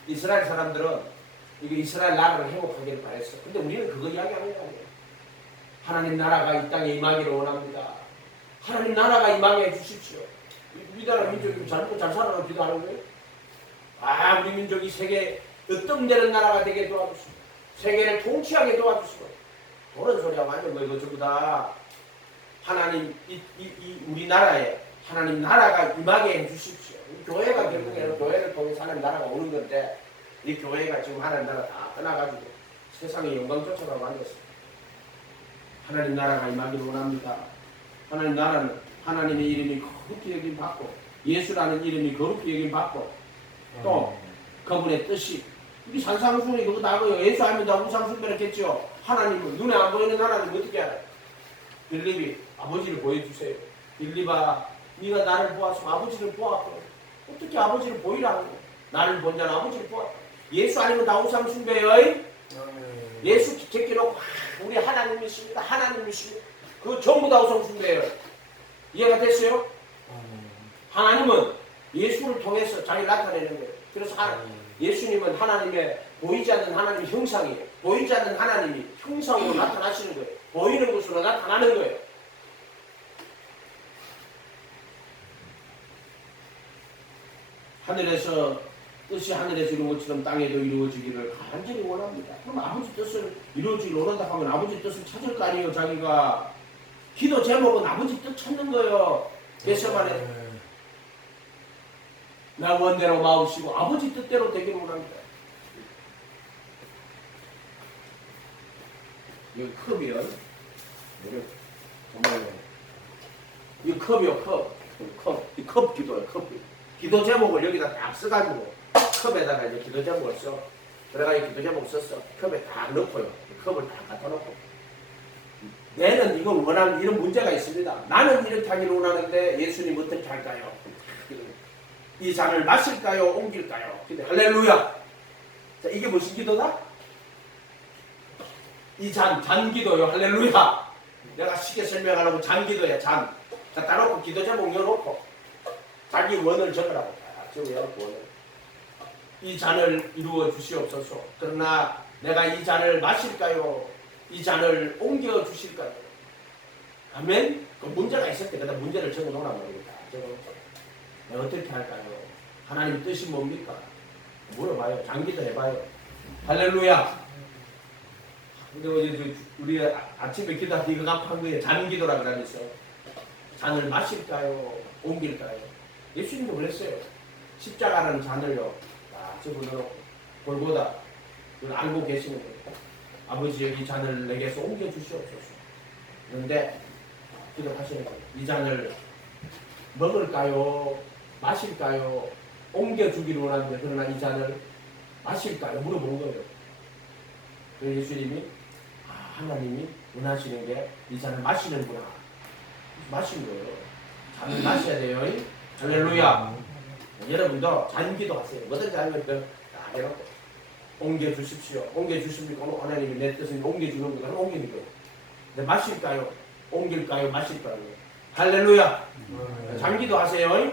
이스라엘 사람들은 이게 이스라엘 나라를 회복하기를 바랬어. 근데 우리는 그거 이야기하는 거 아니에요. 하나님 나라가 이 땅에 임하기를 원합니다. 하나님 나라가 임하게 해주십시오. 우리나라 민족이 잘 살아라 기도하는 거예요. 아, 우리 민족이 세계 으뜸되는 나라가 되게 도와주시고 세계를 통치하게 도와주시고. 그런 소리야 완전 거 이거 전부 다 하나님 우리나라에 하나님 나라가 임하게 해주십시오. 교회가 결국에는 교회를 통해서 하나님 나라가 오는 건데 이 교회가 지금 하나님 나라 다 떠나가지고 세상의 영광 쫓아가고 앉았습니다. 하나님 나라가 임하기를 원합니다. 하나님 나라는 하나님의 이름이 거룩히 여김 받고 예수라는 이름이 거룩히 여김 받고 또 그분의 뜻이 이게 산상수훈이 그거 나고요. 예수 알면 다 우상숭배했겠죠. 하나님은 눈에 안 보이는 하나님 어떻게 알아요? 빌립이 아버지를 보여주세요. 빌립아 네가 나를 보았으면 아버지를 보았고 어떻게 아버지를 보이라는 거야. 나를 본 자는 아버지를 보았다. 예수 아니면 다 우상숭배요. 예수 제끼놓고 우리 하나님이십니다. 하나님이십니다. 그거 전부 다 우상숭배예요. 이해가 됐어요? 하나님은 예수를 통해서 자기를 나타내는 거예요. 그래서 예수님은 하나님의 보이지 않는 하나님의 형상이에요. 보이지 않는 하나님이 형상으로 나타나시는 거예요. 보이는 것으로 나타나는 거예요. 하늘에서 뜻이 하늘에서 이루어진 것처럼 땅에도 이루어지기를 간절히 원합니다. 그럼 아버지 뜻을 이루어지기를 원한다 하면 아버지 뜻을 찾을 거 아니에요. 자기가 기도 제목은 아버지 뜻 찾는 거예요. 겟세마네 나 원대로 마옵시고 아버지 뜻대로 되기를 원합니다. 여기 컵이요. 정말 이 컵이요. 이 컵 기도예요. 컵. 기도 제목을 여기다 딱 써가지고 컵에다가 이제 기도 제목을 써. 들어가서 기도 제목 썼어. 컵에 딱 넣고요. 컵을 딱 갖다 놓고. 내는 이걸 원하는 이런 문제가 있습니다. 나는 이렇게 하기를 원하는데 예수님 어떻게 할까요? 이 잔을 마실까요? 옮길까요? 근데 할렐루야. 자, 이게 무슨 기도다? 이 잔 기도요. 할렐루야. 내가 쉽게 설명하려면 잔기도야, 잔. 갖다 놓고 기도 제목 넣어놓고 자기 원을 적으라고. 적어놓고 원을. 이 잔을 이루어 주시옵소서. 그러나 내가 이 잔을 마실까요? 이 잔을 옮겨 주실까요? 아멘? 그 문제가 있을 때, 그다 문제를 적어 놓으란 말입니다. 적어놓고. 내가 어떻게 할까요? 하나님 뜻이 뭡니까? 물어봐요. 장기도 해봐요. 할렐루야. 근데 어제 우리 아침에 기도할 때 이거 한 거예요. 잔기도라 그러면서. 잔을 마실까요? 옮길까요? 예수님도 그랬어요. 십자가라는 잔을요. 집어넣고 골고다. 그걸 알고 계시는 거예요. 아버지 이 잔을 내게서 옮겨 주시옵소서. 그런데 기도하시는 거예요. 이 잔을 먹을까요? 마실까요? 옮겨주기를 원하는데 그러나 이 잔을 마실까요? 물어본 거예요. 그래서 예수님이 하나님이 원하시는 게 이 잔을 마시는구나. 마신 거예요. 잔을 마셔야 돼요. 할렐루야. 여러분도 잔기도 하세요. 뭐든지 하면 딱 해놓고 옮겨주십시오. 옮겨주십니까? 하나님이 내 뜻을 옮겨주는 거가 옮기는 거예요. 근데 마실까요? 옮길까요? 마실까요? 할렐루야. 잔기도 하세요.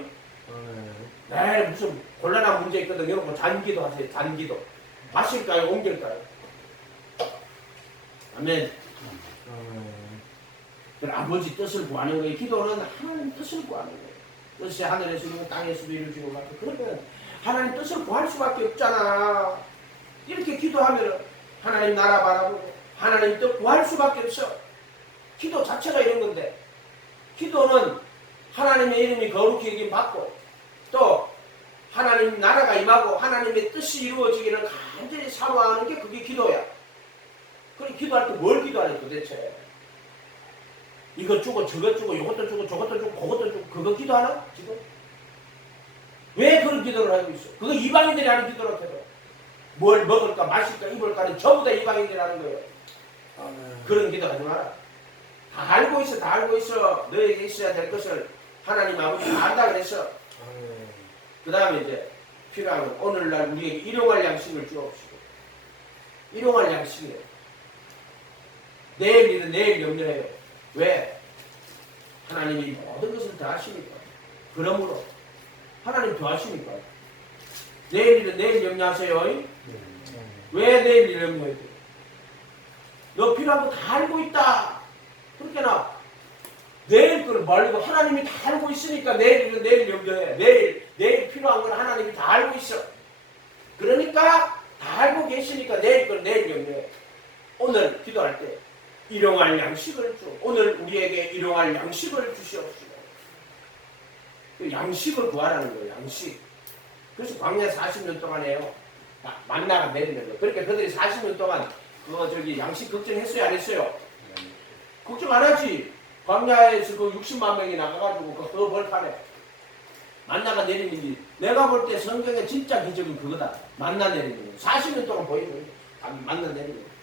네, 무슨 곤란한 문제 있거든. 여러분 잔기도 하세요. 잔기도. 마실까요? 옮길까요? 아멘. 아버지 뜻을 구하는 거예요. 기도는 하나님 뜻을 구하는 거예요. 뜻이 하늘에서 이루고 땅에서도 이루어지는 것 같아요. 그러면 하나님 뜻을 구할 수밖에 없잖아. 이렇게 기도하면 하나님 나라 바라보고 하나님 뜻 구할 수밖에 없어. 기도 자체가 이런 건데 기도는 하나님의 이름이 거룩히 여김 받고 또 하나님 나라가 임하고 하나님의 뜻이 이루어지기를 간절히 사모하는 게 그게 기도야. 그래 기도할 때 뭘 기도하니 도대체? 이것 주고 저것 주고 이것도 주고 저것도 주고 그것도 주고 그거 기도하나? 지금? 왜 그런 기도를 하고 있어? 그거 이방인들이 하는 기도로 해도 뭘 먹을까 마실까 입을까는 전부 다 이방인들이 하는 거예요. 그런 기도 하지 마라. 다 알고 있어. 다 알고 있어. 너에게 있어야 될 것을 하나님 아버지 다 안다 그랬어. 그 다음에 이제 필요한 건 오늘날 우리에게 일용할 양식을 주옵시고 일용할 양식이에요. 내일 일은 내일 염려해요. 왜? 하나님이 모든 것을 다 하시니까. 그러므로 하나님 더 하시니까. 내일 일은 내일 염려하세요. 왜 내일 일 염려해요? 너 필요한 거 다 알고 있다. 그렇게나 내일 걸 말고 하나님이 다 알고 있으니까 내일 일은 내일 염려해. 내일 필요한 건 하나님이 다 알고 있어. 그러니까 다 알고 계시니까 내일 걸 내일 염려해. 오늘 기도할 때 일용할 양식을 주. 오늘 우리에게 일용할 양식을 주시옵시고. 양식을 구하라는 거예요. 양식. 그래서 광야 40년 동안에요. 만나가 내리는 거. 그러니까 그들이 40년 동안 양식 걱정했어요? 안 했어요? 걱정 안 하지. 광야에서 그 60만 명이 나가가지고 그 벌판에 만나가 내리는 게 내가 볼 때 성경의 진짜 기적은 그거다. 만나 내리는 거. 40년 동안 보이는 거예요. 만나 내리는 거.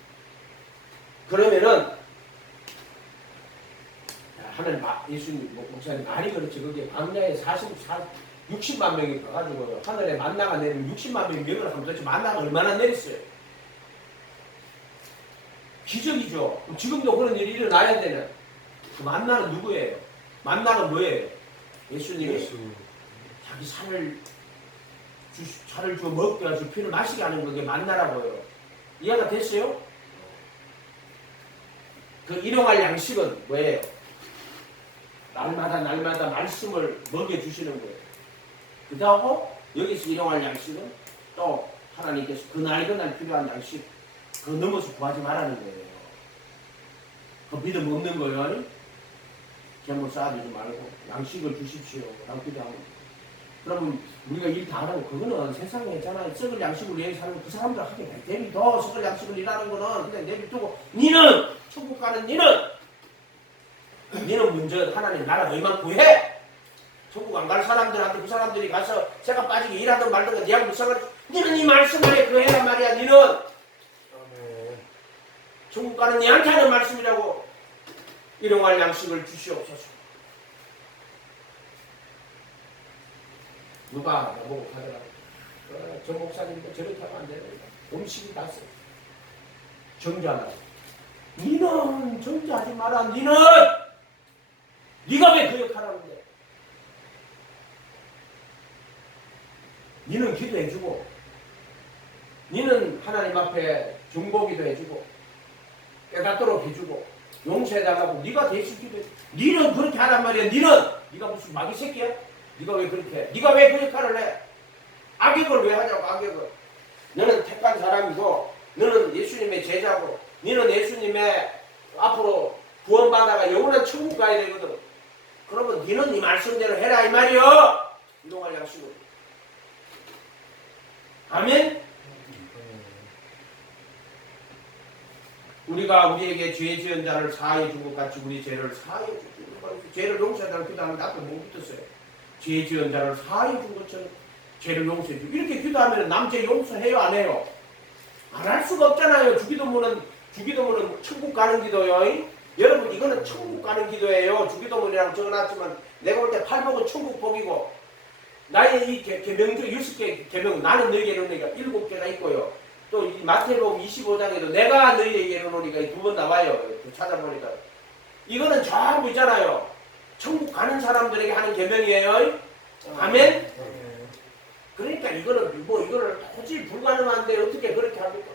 그러면은 하늘 예수님 목사님 말이 그렇지. 그게 광야에 60만 명이 가가지고 하늘에 만나가 내리면 60만 명이 명을 하면 도대체 만나가 얼마나 내렸어요? 기적이죠. 지금도 그런 일이 일어나야 되는. 그 만나는 누구예요? 만나가 뭐예요? 예수님이 자기 살을 주어 먹게 하시고 피를 마시게 하는 그게 만나라고요. 이해가 됐어요? 그 일용할 양식은 뭐예요? 날마다 말씀을 먹여주시는 거예요. 그 다음 여기서 일용할 양식은 또 하나님께서 그날 필요한 양식 그 넘어서 구하지 말라는 거예요. 그 믿음 없는 거예요. 재물 쌓아두지 말고 양식을 주십시오. 라고 기도하면 그러면 우리가 일 다 하라고 그거는 세상에 있잖아요. 썩을 양식을 위해 사는 그 사람들 하게 돼. 내비도 썩을 양식을 일하는 거는 그냥 내비두고 니는 천국 가는 니는 먼저 하나님 나라 너희만 구해. 천국 안 갈 사람들한테 그 사람들이 가서 새가 빠지게 일하든 말든 니하고 무슨 상관이 니는 이 말씀을 해. 그 해란 말이야. 니는 천국 가는 니한테 하는 말씀이라고. 일용할 양식을 주시옵소서. 누가 나보고 가더라고. 저 목사님도 저렇게 하면 안 됩니다. 음식이 다 써. 정죄하라. 니는 정죄하지 마라. 니는 네가 왜 그 역할을 하는데? 니는 기도해주고 니는 하나님 앞에 중보기도 해주고 깨닫도록 해주고 용서해달라고 네가 대신 기도해. 니는 그렇게 하란 말이야. 네가 무슨 마귀 새끼야? 네가 왜 그렇게 해? 네가 왜 그 역할을 해? 악역을 왜 하냐고. 악역을. 너는 택한 사람이고 너는 예수님의 제자고 너는 예수님의 앞으로 구원받아가 영원한 천국 가야 되거든. 그러면 너는 이 말씀대로 해라 이 말이여. 이동할 약속을. 아멘. 우리가 우리에게 죄 지은 자를 사하여 준 것 같이 우리 죄를 사하여 주고 죄를 용서해달라고 기도하면 나도 못 붙었어요. 죄 지은 자를 사하여 준 것처럼 죄를 용서해 주고 이렇게 기도하면 남죄 용서해요 안 해요? 안 할 수가 없잖아요. 주기도문은 천국 가는 기도요. 여러분 이거는 천국 가는 기도예요. 주기도문이라고 적어놨지만 내가 볼 때 팔복은 천국 복이고 나의 이 계명 중 6개 계명 나는 너희에게 이르노니가 7개가 있고요. 또 이 마태복음 25장에도 내가 너희에게 이르노니가 2번 나와요. 찾아보니까 이거는 전부 있잖아요. 천국 가는 사람들에게 하는 계명이에요. 아멘. 그러니까 이거는 이거를 도저히 불가능한데 어떻게 그렇게 합니까?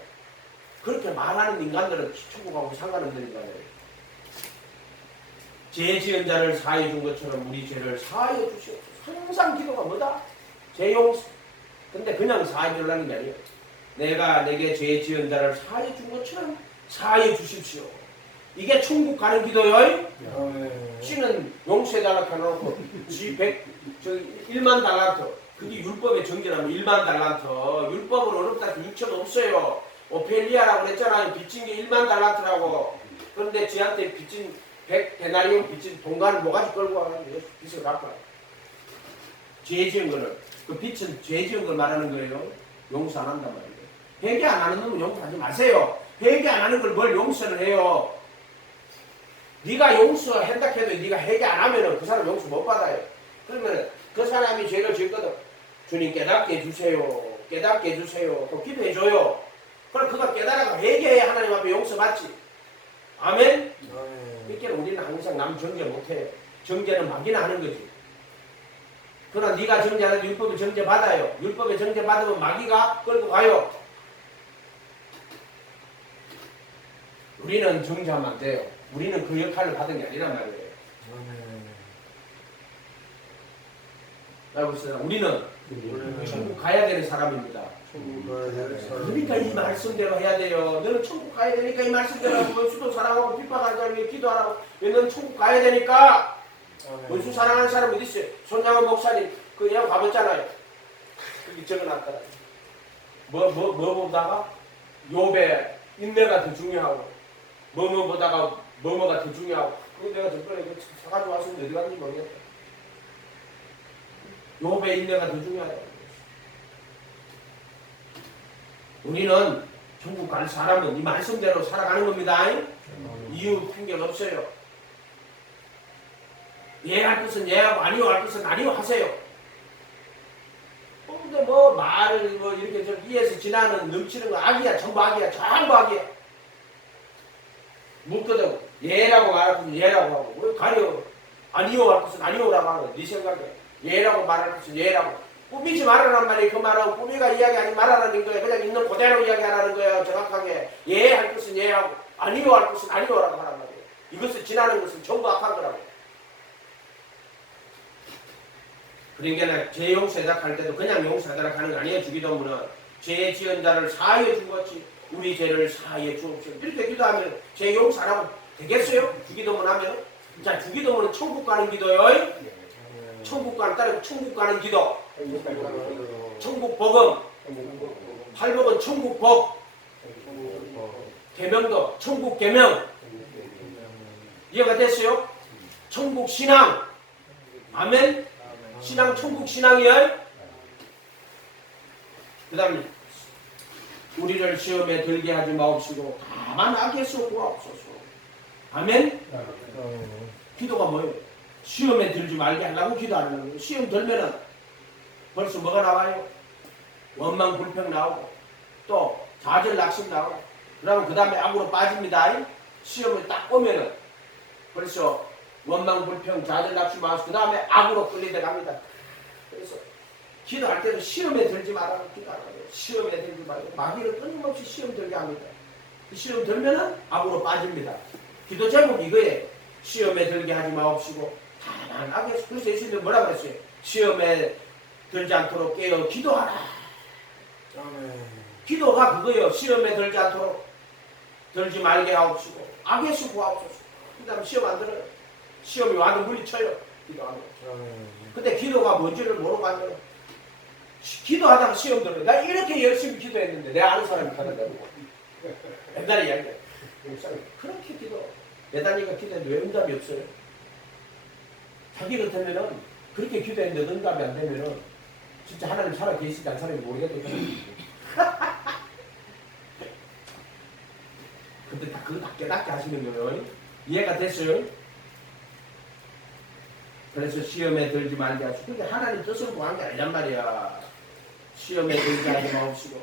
그렇게 말하는 인간들은 천국하고 상관없는 인간이에요. 죄 지은 자를 사하여 준 것처럼 우리 죄를 사하여 주시옵소서. 항상 기도가 뭐다? 죄 용서. 근데 그냥 사하여 주려는 게 아니에요. 내가 내게 죄 지은 자를 사하여 준 것처럼 사하여 주십시오. 이게 천국 가는 기도요. 씨는 용서해달라고 해놓고 지 1만 달란트. 그게 율법의 정죄라면 1만 달란트. 율법은 어렵다. 6천 없어요. 오펠리아라고 그랬잖아요. 빚진 게 1만 달란트라고. 그런데 지한테 빚진 100데나리온 빚진 동간을 모가지 끌고 와가지고 빚을 갚아. 죄 지은 거는 그 빚은 죄 지은 걸 말하는 거예요. 용서 안 한단 말이에요. 회개 안 하는 놈은 용서하지 마세요. 회개 안 하는 걸 뭘 용서를 해요. 네가 용서한다 해도 네가 회개 안 하면은 그 사람 용서 못 받아요. 그러면 그 사람이 죄를 지었거든. 주님 깨닫게 해주세요. 깨닫게 해주세요. 또 기도해줘요. 그럼 그가 깨달아가 회개해야 하나님 앞에 용서받지. 아멘? 그러니까 우리는 항상 남 정죄 못해요. 정죄는 막이나 하는 거지. 그러나 네가 정죄하는 율법의 정죄 받아요. 율법의 정죄 받으면 마귀가 끌고 가요. 우리는 정죄하면 안 돼요. 우리는 그 역할을 받은 게 아니란 말이에요. 알겠어요? 우리는 천국 가야 되는 사람입니다. 그러니까 이 말씀대로 해야 돼요. 너는 천국 가야 되니까 이 말씀대로 하고 원수도 사랑하고 핍박하는 사람 위해 기도하라고. 왜 너는 천국 가야 되니까. 원수 사랑하는 사람 어디 있어요? 손양원 목사님 그 얘가 가봤잖아요. 거기 적어놨더라. 뭐 보다가 욥의 인내가 더 중요하고 뭐뭐 보다가 뭐뭐가 더 중요하고. 그거 내가 저번에 사가지고 왔으면 어디 갔는지 모르겠다. 욥의 인내가 더 중요하다. 우리는 천국 갈 사람은 이 말씀대로 살아가는 겁니다. 이유 핑계가 없어요. 예 할 것은 예하고 아니요 할 것은 아니요 하세요. 근데 뭐 말을 뭐 이렇게 좀 이에서 지나는 넘치는 거 악이야. 전부 악이야. 전부 악이야. 묻거든. 예라고 말할 것은 예라고 하고 왜 가려. 아니요 할 것은 아니요라고 하는 네 생각에. 예라고 말할 것은 예라고. 꾸미지 말아란 말이에요. 그 말은 꾸미가 이야기하지 말아라는 거예요. 그냥 있는 그대로 이야기하라는 거예요. 정확하게. 예 할 것은 예하고 아니요 할 것은 아니요라고 하란 말이에요. 이것을 지나는 것은 전부 악한 거라고. 그러니까 죄 용서해달라 할 때도 그냥 용서해달라 하는 거 아니에요. 주기도문은 죄 지은 자를 사하여 준 것이 우리 죄를 사하여 주옵소서. 이렇게 기도하면 죄 용서 안 하고 되겠어요? 주기도문 하면. 자, 주기도문은 천국 가는 기도요. 천국 가는 따르고 천국 가는 기도. 천국 복음. 팔복은 천국 복. 계명도 천국 계명. 이해가 됐어요? 천국 신앙. 아멘. 신앙 천국 신앙이에요. 그 다음에 우리를 시험에 들게 하지 마옵시고 다만 악에서 구하옵소서. 아멘. 기도가 뭐예요? 시험에 들지 말게 하려고 기도하는 거예요. 시험 들면은 벌써 뭐가 나와요? 원망 불평 나오고 또 좌절 낙심 나오고 그러면 그 다음에 악으로 빠집니다. 시험을 딱 오면은 벌써 원망, 불평, 좌절, 낙심, 마우스 그 다음에 악으로 끌리다 갑니다. 그래서 기도할 때도 시험에 들지 말라고 기도하라고. 시험에 들지 말고 마귀를 끊임없이 시험 들게 합니다. 시험 들면은 악으로 빠집니다. 기도 제목이 이거예요. 시험에 들게 하지 마옵시고 다만 악에서. 그래서 예수님은 뭐라고 했어요? 시험에 들지 않도록 깨어 기도하라. 기도가 그거예요. 시험에 들지 않도록 들지 말게 하옵시고 악에서 구하옵소서. 그 다음 시험 안 들어요. 시험이 와도 물리쳐요. 기도하면. 근데 기도가 뭔지를 모르고 앉아요. 기도하다가 시험 들어요. 나 이렇게 열심히 기도했는데 내가 아는 사람이 가는다고. 옛날에 이야기해. 그렇게 기도. 예단이가 기도했는데 왜 응답이 없어요? 자기 같으면은 그렇게 기도했는데 응답이 안 되면은 진짜 하나님 살아 계시지 않은 사람이 모르겠거든요. 근데 다 그거 다 깨닫게 하시는 거예요. 이해가 됐어요? 그래서 시험에 들지 말게 하시고. 근데 하나님 뜻을 구한 게 아니란 말이야. 시험에 들지 하지 마옵시고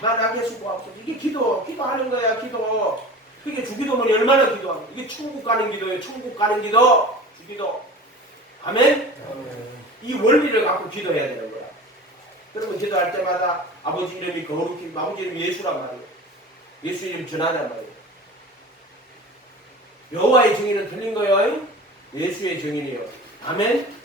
다만 악에서 구하옵소서. 이게 기도하는 거야. 기도. 그게 주기도면 얼마나 기도하는 거야. 이게 천국 가는 기도예요. 천국 가는 기도. 주기도. 아멘? 이 원리를 갖고 기도해야 되는 거야. 그러면 기도할 때마다 아버지 이름이 거룩히, 아버지 이름이 예수란 말이에요. 예수 이름 전하란 말이에요. 여호와의 증인은 틀린 거예요. 예수의 증인이에요. 아멘?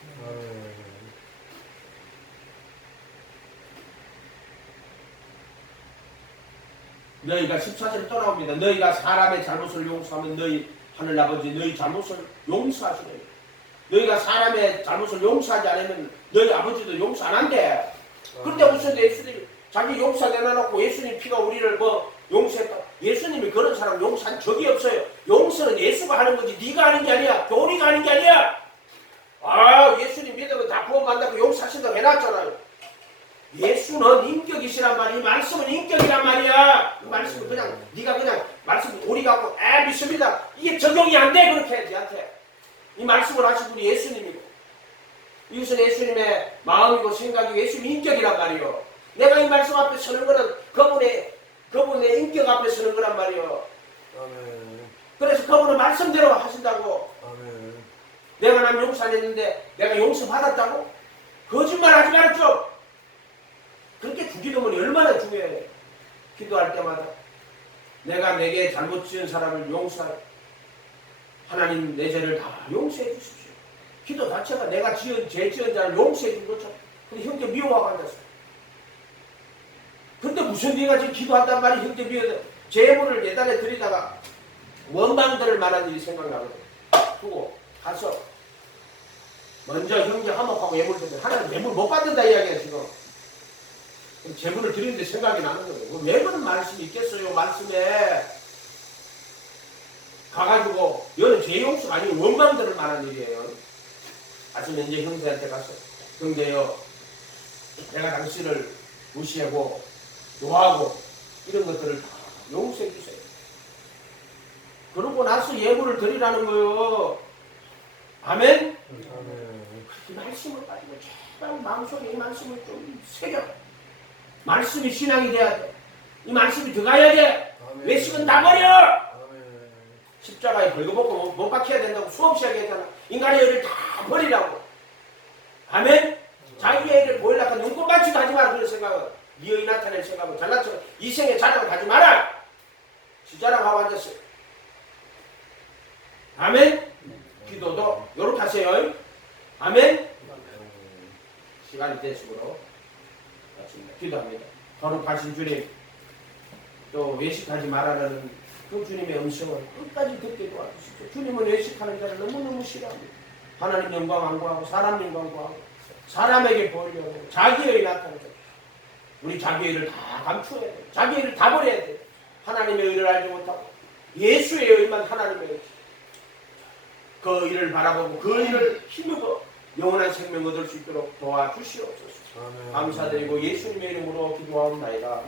너희가 14절에 또 나옵니다. 너희가 사람의 잘못을 용서하면 너희 하늘아버지 너희 잘못을 용서하시래요. 너희가 사람의 잘못을 용서하지 않으면 너희 아버지도 용서 안 한대. 그런데 무슨 예수님이 자기 용서 내놔놓고 예수님 피가 우리를 용서했다. 예수님이 그런 사람 용서한 적이 없어요. 용서는 예수가 하는 거지 네가 하는 게 아니야. 교리가 하는 게 아니야. 아, 예수님 믿으면 다 구원받는다고 용서하신다고 해놨잖아요. 예수는 인격이시란 말이야. 이 말씀은 인격이란 말이야. 이 말씀은 그냥 네가 그냥 말씀 도리 갖고 믿습니다. 이게 적용이 안 돼. 그렇게 네한테. 이 말씀을 하신 분이 예수님이고 이것은 예수님의 마음이고 생각이고 예수님 인격이란 말이요. 내가 이 말씀 앞에 서는 거는 그분의 인격 앞에 서는 거란 말이요. 그래서 그분은 말씀대로 하신다고. 내가 남 용서 안 했는데 내가 용서 받았다고? 거짓말 하지 말았죠. 그렇게 주기도문이 얼마나 중요해. 기도할 때마다 내가 내게 잘못 지은 사람을 용서해. 하나님 내 죄를 다 용서해 주십시오. 기도 자체가 내가 죄 지은 자를 용서해 준 것처럼. 근데 형제 미워하고 앉았어. 근데 무슨 네가 지금 기도한단 말이 형제 미워해. 제물을 예단에 드리다가 원망들을 말한 일이 생각나거든. 두고 가서 먼저 형제 화목하고 예물 드리면 하나님 예물 못 받는다 이야기야 지금. 제물을 드리는데 생각이 나는 거예요. 왜 그런 말씀이 있겠어요? 말씀에 가가지고 이거는 죄 용서가 아니고 원망들을 말한 일이에요. 아침 이제 형제한테 가서 형제요, 내가 당신을 무시하고 노하고 이런 것들을 다 용서해 주세요. 그러고 나서 예물을 드리라는 거예요. 아멘? 그 말씀을 가지고 제발 마음속에 이 말씀을 좀 새겨. 말씀이 신앙이 돼야 돼. 이 말씀이 들어가야 돼. 외식은 다 버려. 십자가에 벌거벗고 못 박혀야 된다고 수없이 하겠잖아. 인간의 의를 다 버리라고. 아멘? 자기의 의를 보이려고 눈꽃 맞지도 하지 마라. 그런 생각은. 네 의 나타낼 생각은 잘났지만 이 생에 자랑을 하지 마라. 시자랑하고 앉았어요. 아멘? 기도도 요렇게 하세요. 아멘? 시간이 됐으므로 마칩니다. 기도합니다. 거룩하신 주님, 또 외식하지 말아라는 그 주님의 음성을 끝까지 듣게 도와주십시오. 주님은 외식하는 자를 너무너무 싫어합니다. 하나님 영광 안 구하고 사람 영광 구하고 사람에게 보이려고 자기의 나타내죠. 우리 자기의 의를 다 감추어야 돼요. 자기의 의를 다 버려야 돼요. 하나님의 의를 알지 못하고 예수의 의만 하나님의 의. 그 의를 바라보고 그 의를 힘입어 영원한 생명 얻을 수 있도록 도와주시옵소서. 감사드리고 예수님의 이름으로 기도하옵나이다.